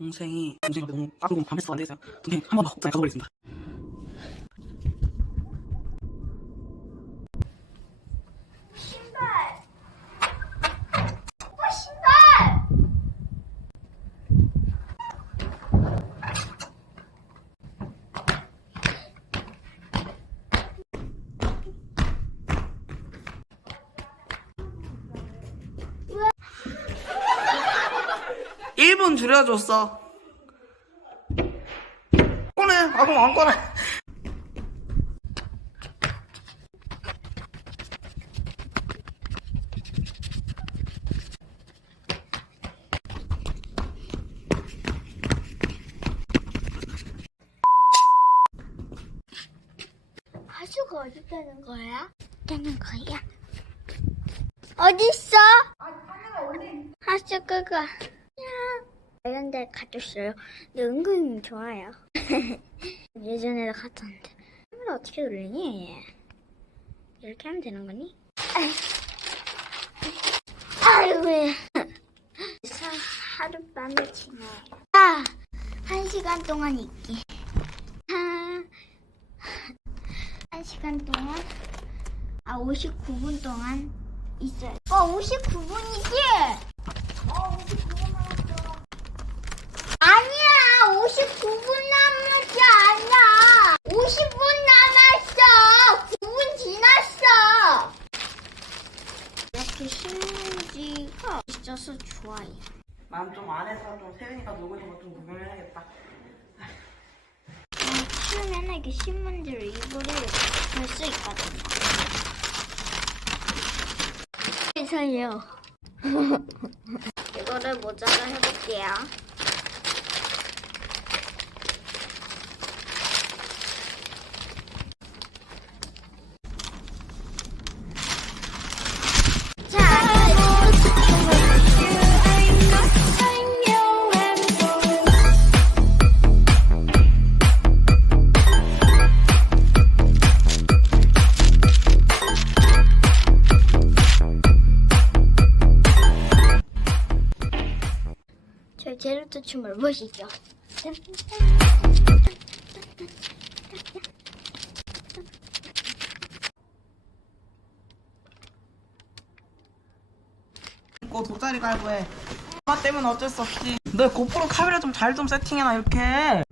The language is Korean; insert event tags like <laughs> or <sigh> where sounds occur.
동생이 동생이 너무 빠르고 밤새서 안 돼서 동생 한 번더 옥상에 가보겠습니다. 1분 줄여줬어. 꺼내. 아, 그럼 안 꺼내. 하수가 어딨다는 거야? 있다는 거야? 어딨어? 하수가 가. 데 가줬어요. 근데 은근히 좋아요. <laughs> 예전에도 갔었는데. 카메라 어떻게 돌리니? 얘? 이렇게 하면 되는 거니? <laughs> 아이고. <laughs> 사- 하룻밤을 지나요. 아, 한 시간 동안 있기. 아, 한 시간 동안 아 59분 동안 있어요. 어 59분이지? 어 59분 남았어. 아니야 59분 남았지 아니야. 50분 남았어. 9분 지났어. 이렇게 신문지가 있어서 좋아요. 난 좀 안에서 좀 세윤이가 놀고 있는 거좀 구경해야겠다. 추우면 이렇게 신문지를 입으로 볼수 있거든요. 그래서요. <laughs> 이거를 모자로 해볼게요. 제로투 춤을 보시죠. 있고 돗자리 갈고 해. 엄마 때문에 어쩔 수 없지. 너 고프로 카메라 좀 잘 좀 세팅해놔 이렇게.